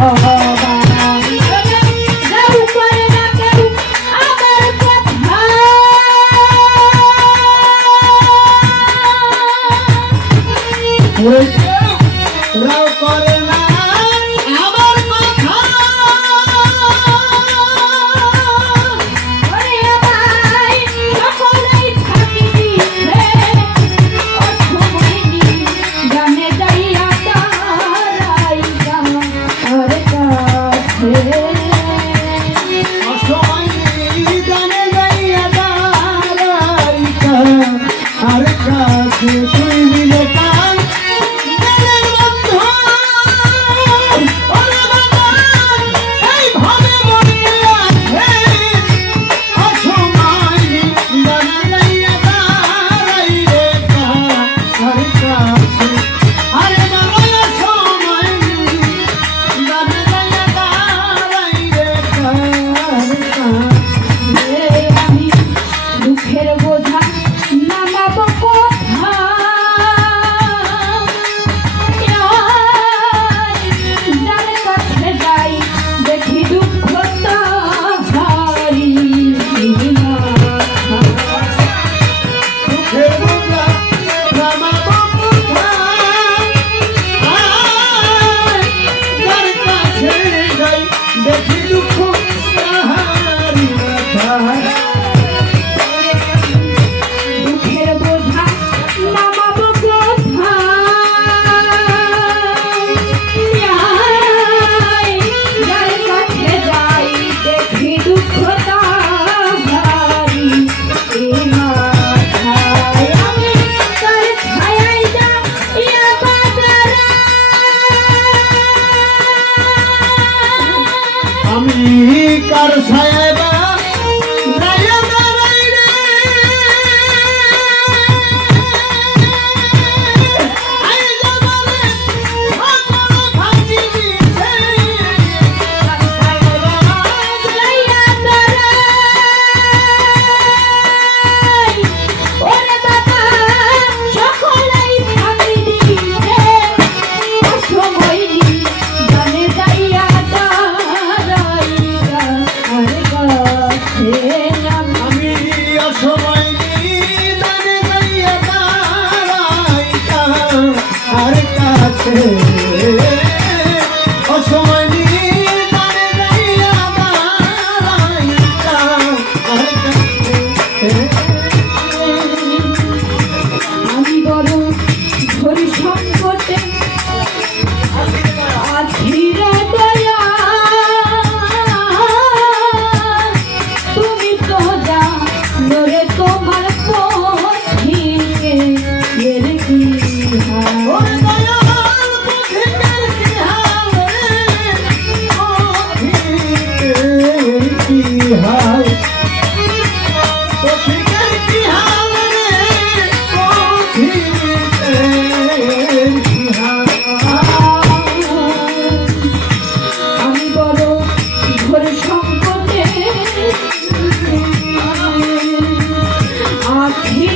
ভগবান Israel.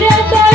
Yeah, yeah, yeah.